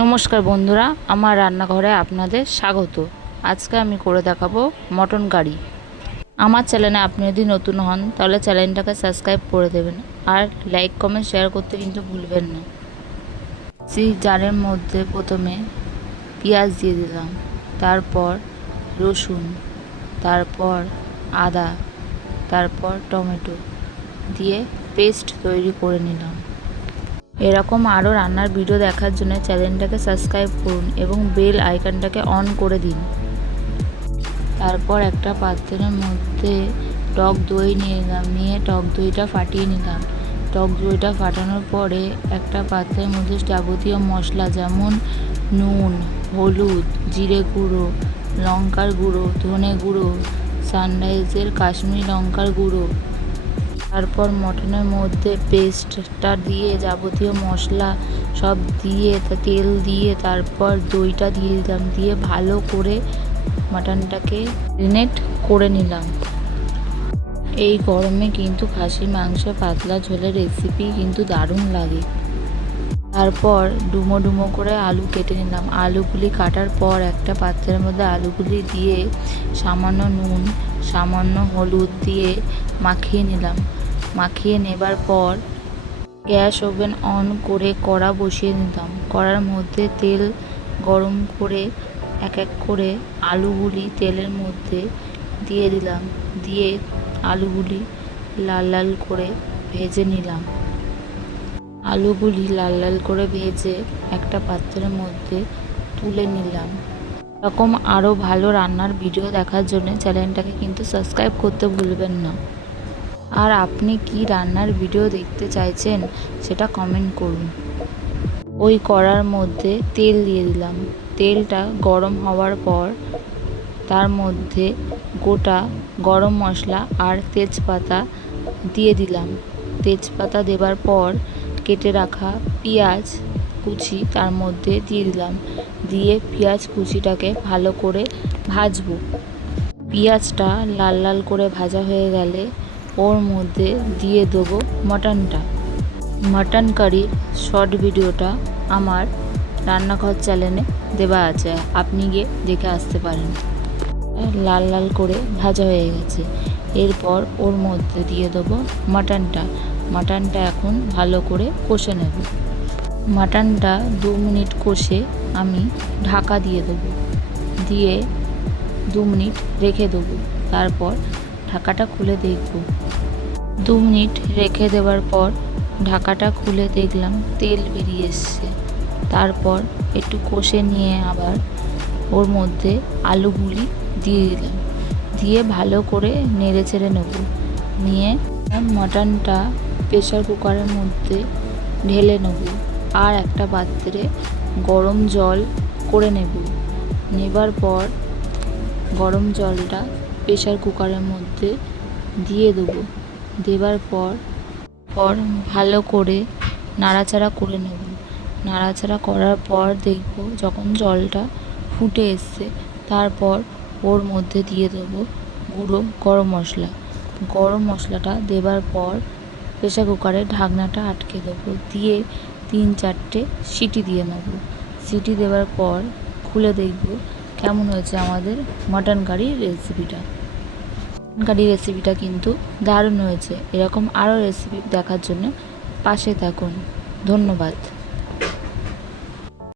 নমস্কার বন্ধুরা, আমার রান্নাঘরে আপনাদের স্বাগত। আজকে আমি করে দেখাবো মটন কারি। আমার চ্যানেলে আপনি যদি নতুন হন তাহলে চ্যানেলটাকে সাবস্ক্রাইব করে দেবেন, আর লাইক কমেন্ট শেয়ার করতে কিন্তু ভুলবেন না। সেই জারের মধ্যে প্রথমে পেঁয়াজ দিয়ে দিলাম, তারপর রসুন, তারপর আদা, তারপর টমেটো দিয়ে পেস্ট তৈরি করে নিলাম। এরকম আরও রান্নার ভিডিও দেখার জন্য চ্যানেলটাকে সাবস্ক্রাইব করুন এবং বেল আইকনটাকে অন করে দিন। তারপর একটা পাত্রের মধ্যে টক দই নিয়ে নিলাম, নিয়ে টক দইটা ফাটিয়ে নিলাম। টক দইটা ফাটানোর পরে একটা পাত্রের মধ্যে যাবতীয় মশলা যেমন নুন, হলুদ, জিরে গুঁড়ো, লঙ্কার গুঁড়ো, ধনে গুঁড়ো, সানরাইজের কাশ্মীরি লঙ্কার গুঁড়ো, তারপর মটনের মধ্যে পেস্টটা দিয়ে যাবতীয় মশলা সব দিয়ে তেল দিয়ে তারপর দইটা দিয়ে দিলাম, দিয়ে ভালো করে মাটনটাকে ম্যারিনেট করে নিলাম। এই গরমে কিন্তু খাসির মাংস পাতলা ঝোলের রেসিপি কিন্তু দারুণ লাগে। তারপর ডুমো ডুমো করে আলু কেটে নিলাম। আলুগুলি কাটার পর একটা পাত্রের মধ্যে আলুগুলি দিয়ে সামান্য নুন, সামান্য হলুদ দিয়ে মাখিয়ে নিলাম। মাখিয়ে নেবার পর গ্যাস ওভেন অন করে কড়া বসিয়ে নিলাম। কড়ার মধ্যে তেল গরম করে এক এক করে আলুগুলি তেলের মধ্যে দিয়ে দিলাম, দিয়ে আলুগুলি লাল লাল করে ভেজে নিলাম। আলুগুলি লাল লাল করে ভেজে একটা পাত্রের মধ্যে তুলে নিলাম। এরকম আরও ভালো রান্নার ভিডিও দেখার জন্য চ্যানেলটাকে কিন্তু সাবস্ক্রাইব করতে ভুলবেন না। আর আপনি কি রান্নার ভিডিও দেখতে চাইছেন সেটা কমেন্ট করুন। ওই কড়ার মধ্যে তেল দিয়ে দিলাম। তেলটা গরম হওয়ার পর তার মধ্যে গোটা গরম মশলা আর তেজপাতা দিয়ে দিলাম। তেজপাতা দেবার পর কেটে রাখা পেঁয়াজ কুচি তার মধ্যে দিয়ে দিলাম, দিয়ে পেঁয়াজ কুচিটাকে ভালো করে ভাজবো। পেঁয়াজটা লাল লাল করে ভাজা হয়ে গেলে ওর মধ্যে দিয়ে দেবো মটনটা। মটন কারির শর্ট ভিডিওটা আমার রান্নাঘর চ্যানেলে দেওয়া আছে, আপনি গিয়ে দেখে আসতে পারেন। লাল লাল করে ভাজা হয়ে গেছে, এরপর ওর মধ্যে দিয়ে দেবো মটনটা। মটনটা এখন ভালো করে কষে নেব। মটনটা 2 মিনিট কষে আমি ঢাকা দিয়ে দেবো, দিয়ে 2 মিনিট রেখে দেবো। তারপর ঢাকাটা খুলে দেখব। 2 মিনিট রেখে দেওয়ার পর ঢাকাটা খুলে দেখলাম তেল বেরিয়ে এসছে। তারপর একটু কষে নিয়ে আবার ওর মধ্যে আলুগুলি দিয়ে দিলাম, দিয়ে ভালো করে নেড়ে চেড়ে নেব। নিয়ে মটনটা প্রেসার কুকারের মধ্যে ঢেলে নেব, আর একটা পাত্রে গরম জল করে নেব। নেবার পর গরম জলটা প্রেসার কুকারের মধ্যে দিয়ে দেবো। দেবার পর ভালো করে নাড়াচাড়া করে নেব। নাড়াচাড়া করার পর দেখব যখন জলটা ফুটে এসছে, তারপর ওর মধ্যে দিয়ে দেবো গুঁড়ো গরম মশলা। গরম মশলাটা দেবার পর প্রেসার কুকারের ঢাকনাটা আটকে দেবো, দিয়ে 3-4টে সিটি দিয়ে নেব। সিটি দেওয়ার পর খুলে দেখব কেমন হয়েছে আমাদের মটন কারির রেসিপিটা। মটন কারির রেসিপিটা কিন্তু দারুণ হয়েছে। এরকম আরও রেসিপি দেখার জন্য পাশে থাকুন। ধন্যবাদ।